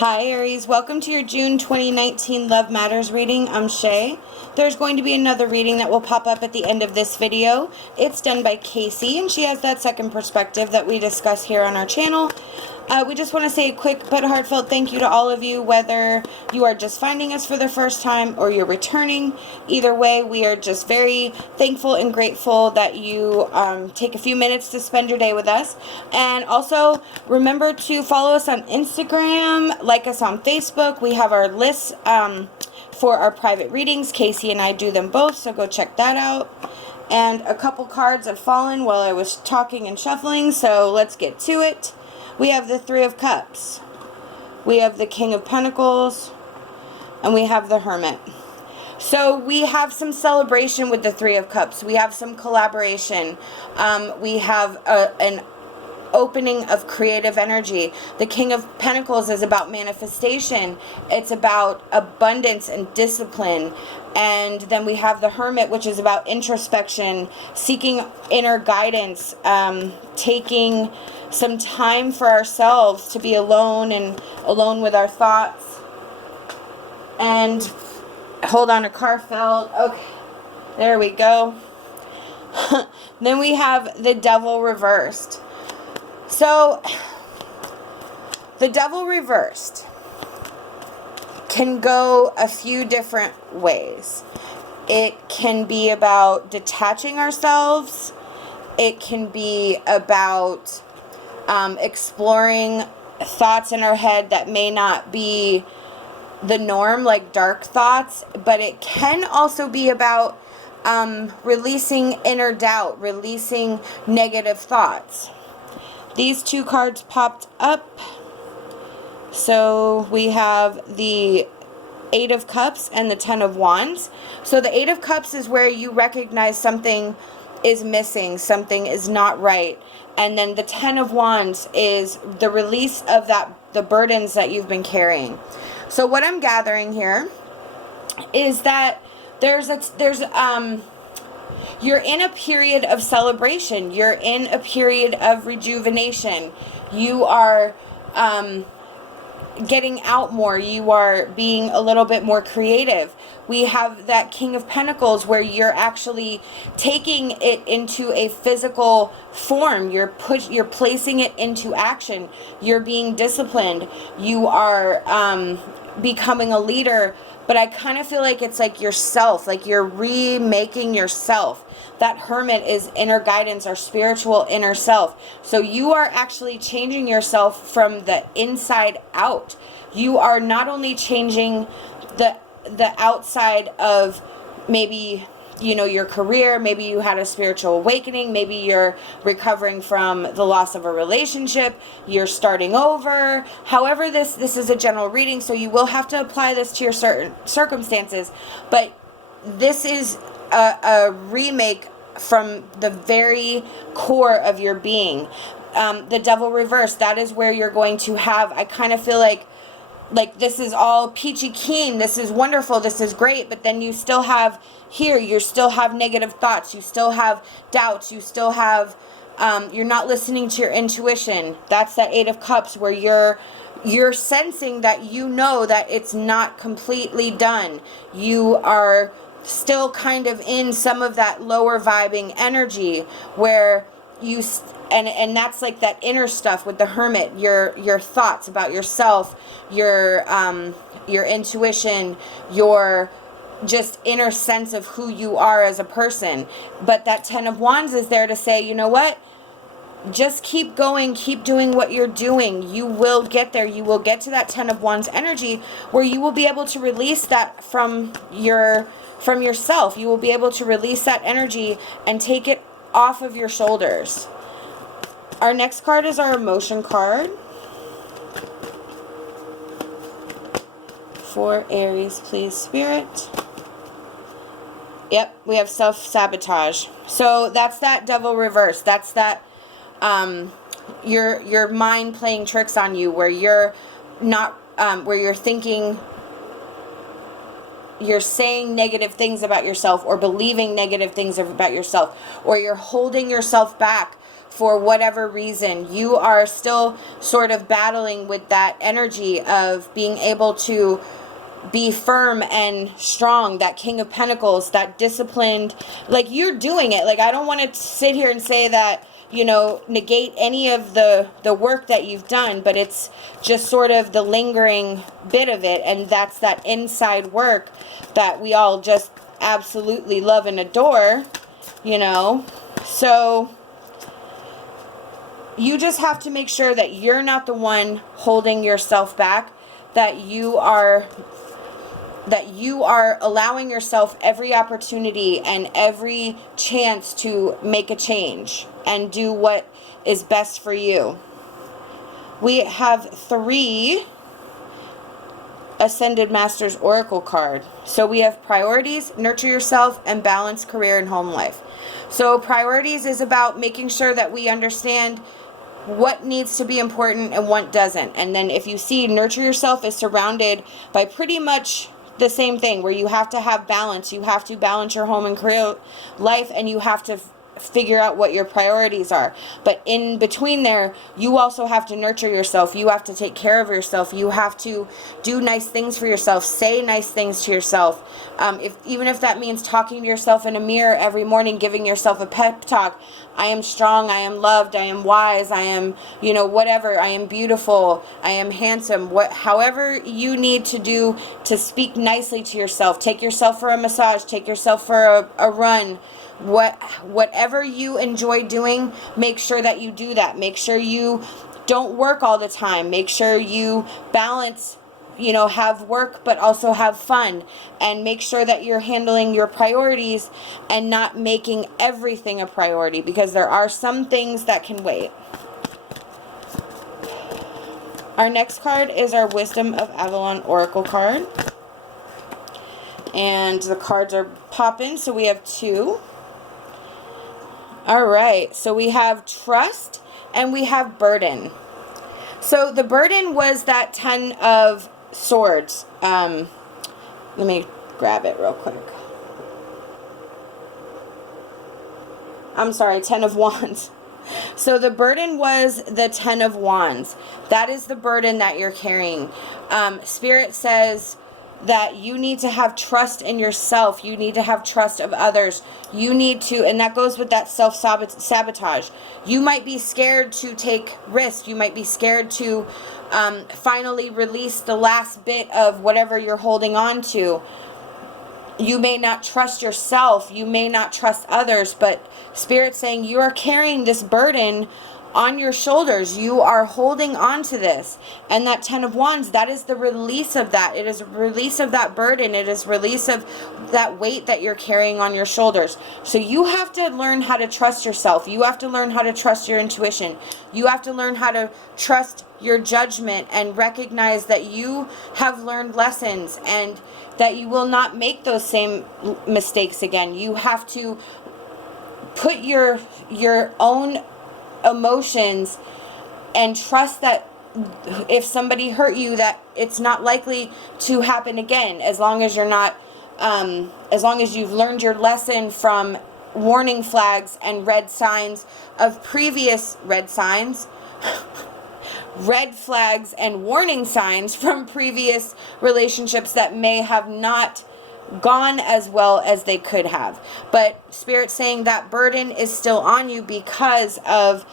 Hi Aries, welcome to your June 2019 Love Matters reading. I'm Shae. There's going to be another reading that will pop up at the end of this video. It's done by Kacee, and she has that second perspective that we discuss here on our channel. We just want to say a quick but heartfelt thank you to all of you, whether you are just finding us for the first time or you're returning. Either way, we are just very thankful and grateful that you take a few minutes to spend your day with us. And also, remember to follow us on Instagram, like us on Facebook. We have our lists for our private readings. Kacee and I do them both, so go check that out. And a couple cards have fallen while I was talking and shuffling, so let's get to it. We have the Three of Cups, we have the King of Pentacles, and we have the Hermit. So we have some celebration with the Three of Cups. We have some collaboration. We have an opening of creative energy. The King of Pentacles is about manifestation. It's about abundance and discipline. And then we have the Hermit, which is about introspection, seeking inner guidance, taking some time for ourselves to be alone and alone with our thoughts. And hold on, a car fell. Okay, there we go. Then we have the Devil reversed. So the Devil reversed can go a few different ways. It can be about detaching ourselves. It can be about exploring thoughts in our head that may not be the norm, like dark thoughts, but it can also be about releasing inner doubt, releasing negative thoughts. These two cards popped up. So we have the Eight of Cups and the Ten of Wands. So the Eight of Cups is where you recognize something is missing, something is not right. And then the Ten of Wands is the release of the burdens that you've been carrying. So what I'm gathering here is that you're in a period of celebration. You're in a period of rejuvenation. You are getting out more. You are being a little bit more creative. We have that King of Pentacles where you're actually taking it into a physical form. You're placing it into action. You're being disciplined. You are becoming a leader. But I kind of feel like it's like yourself, like you're remaking yourself. That Hermit is inner guidance, our spiritual inner self. So you are actually changing yourself from the inside out. You are not only changing the outside of maybe, you know, your career, maybe you had a spiritual awakening, maybe you're recovering from the loss of a relationship, you're starting over. However, this is a general reading, so you will have to apply this to your certain circumstances. But this is a remake from the very core of your being. The Devil reversed, that is where you're going to have, I kind of feel like this is all peachy keen, this is wonderful, this is great, but then you still have here, you still have negative thoughts, you still have doubts, you still have, you're not listening to your intuition. That's that Eight of Cups where you're sensing that you know that it's not completely done. You are still kind of in some of that lower vibing energy where you and that's like that inner stuff with the Hermit, your thoughts about yourself, your intuition, your just inner sense of who you are as a person. But that Ten of Wands is there to say, you know what? Just keep going, keep doing what you're doing. You will get there. You will get to that Ten of Wands energy where you will be able to release that from yourself. You will be able to release that energy and take it off of your shoulders. Our next card is our emotion card. For Aries, please, Spirit. Yep, we have self-sabotage. So that's that Devil reverse. That's that your mind playing tricks on you where you're not where you're thinking, you're saying negative things about yourself or believing negative things about yourself, or you're holding yourself back for whatever reason. You are still sort of battling with that energy of being able to be firm and strong, that King of Pentacles, that disciplined, like you're doing it. Like, I don't want to sit here and say that, you know, negate any of the work that you've done, but it's just sort of the lingering bit of it, and that's that inside work that we all just absolutely love and adore, you know. So you just have to make sure that you're not the one holding yourself back, that you are allowing yourself every opportunity and every chance to make a change and do what is best for you. We have 3 Ascended Masters Oracle card. So we have priorities, nurture yourself, and balance career and home life. So priorities is about making sure that we understand what needs to be important and what doesn't. And then if you see, nurture yourself is surrounded by pretty much the same thing, where you have to have balance. You have to balance your home and career life, and you have to figure out what your priorities are. But in between there, you also have to nurture yourself. You have to take care of yourself. You have to do nice things for yourself. Say nice things to yourself. Even if that means talking to yourself in a mirror every morning, giving yourself a pep talk. I am strong. I am loved. I am wise. I am, you know, whatever. I am beautiful. I am handsome. However you need to do to speak nicely to yourself. Take yourself for a massage. Take yourself for a run. Whatever you enjoy doing, make sure that you do that. Make sure you don't work all the time. Make sure you balance, you know, have work but also have fun, and make sure that you're handling your priorities and not making everything a priority, because there are some things that can wait. Our next card is our Wisdom of Avalon Oracle card, and the cards are popping, so we have 2. All right, so we have trust and we have burden. So the burden was that 10 of swords. Let me grab it real quick. I'm sorry, 10 of wands. So the burden was the 10 of wands. That is the burden that you're carrying. Spirit says that you need to have trust in yourself. You need to have trust of others. You need to, and that goes with that self-sabotage. You might be scared to take risks. You might be scared to finally release the last bit of whatever you're holding on to. You may not trust yourself. You may not trust others, but Spirit's saying you are carrying this burden on your shoulders. You are holding on to this. And that 10 of wands, that is the release of that. It is a release of that burden. It is release of that weight that you're carrying on your shoulders. So you have to learn how to trust yourself. You have to learn how to trust your intuition. You have to learn how to trust your judgment and recognize that you have learned lessons and that you will not make those same mistakes again. You have to put your own emotions and trust that if somebody hurt you, that it's not likely to happen again, as long as you're not as long as you've learned your lesson from warning flags and red signs of previous red flags and warning signs from previous relationships that may have not gone as well as they could have. But Spirit's saying that burden is still on you because of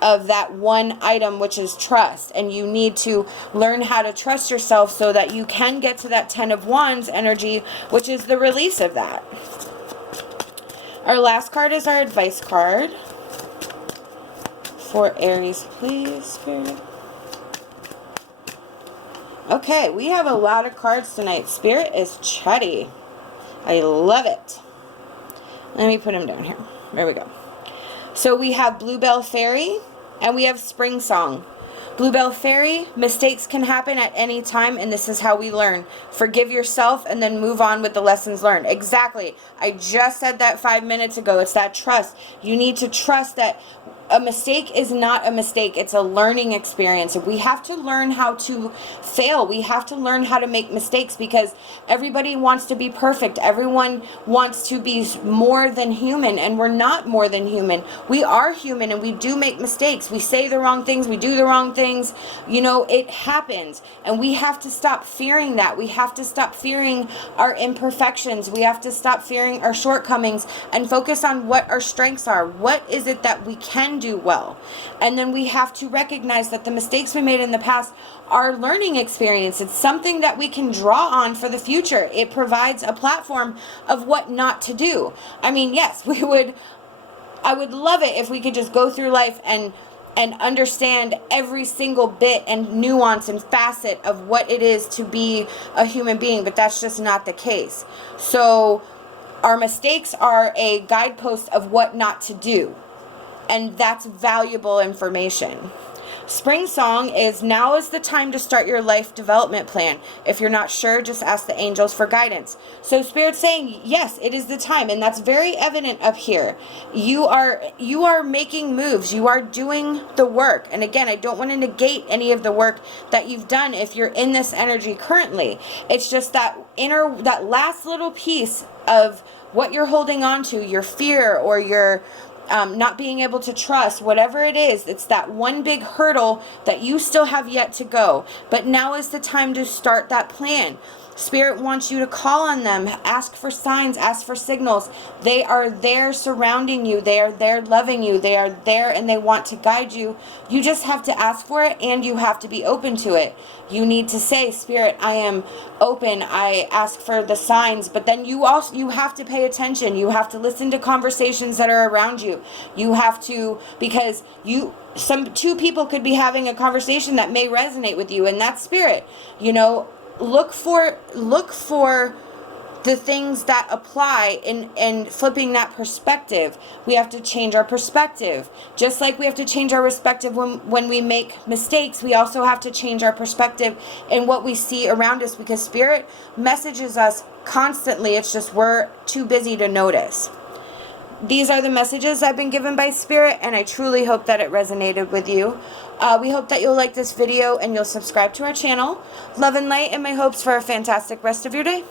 that one item, which is trust. And you need to learn how to trust yourself so that you can get to that 10 of wands energy, which is the release of that. Our last card is our advice card for Aries, please, Spirit. Okay, we have a lot of cards tonight. Spirit is chatty. I love it. Let me put them down here. There we go. So we have Bluebell Fairy and we have Spring Song. Bluebell Fairy, mistakes can happen at any time, and this is how we learn. Forgive yourself and then move on with the lessons learned. Exactly. I just said that 5 minutes ago. It's that trust. You need to trust that a mistake is not a mistake. It's a learning experience. We have to learn how to fail. We have to learn how to make mistakes, because everybody wants to be perfect. Everyone wants to be more than human, and we're not more than human. We are human, and we do make mistakes. We say the wrong things. We do the wrong things. You know, it happens, and we have to stop fearing that. We have to stop fearing our imperfections. We have to stop fearing our shortcomings and focus on what our strengths are. What is it that we can do well? And then we have to recognize that the mistakes we made in the past are learning experience. It's something that we can draw on for the future. It provides a platform of what not to do. I mean, yes, I would love it if we could just go through life and understand every single bit and nuance and facet of what it is to be a human being, but that's just not the case. So our mistakes are a guidepost of what not to do, and that's valuable information. Spring song is, now is the time to start your life development plan. If you're not sure, just ask the angels for guidance. So Spirit's saying, yes, it is the time, and that's very evident up here. You are making moves. You are doing the work. And again, I don't want to negate any of the work that you've done if you're in this energy currently. It's just that that last little piece of what you're holding on to, your fear or your not being able to trust, whatever it is, it's that one big hurdle that you still have yet to go. But now is the time to start that plan. Spirit wants you to call on them, ask for signs, ask for signals. They are there surrounding you. They are there loving you. They are there and they want to guide you. You just have to ask for it, and you have to be open to it. You need to say, Spirit, I am open. I ask for the signs. But then you have to pay attention. You have to listen to conversations that are around you. You have to, because two people could be having a conversation that may resonate with you, and that's Spirit. You know, look for the things that apply in flipping that perspective. We have to change our perspective. Just like we have to change our perspective when we make mistakes, we also have to change our perspective in what we see around us, because Spirit messages us constantly. It's just we're too busy to notice. These are the messages I've been given by Spirit, and I truly hope that it resonated with you. We hope that you'll like this video and you'll subscribe to our channel. Love and light, and my hopes for a fantastic rest of your day.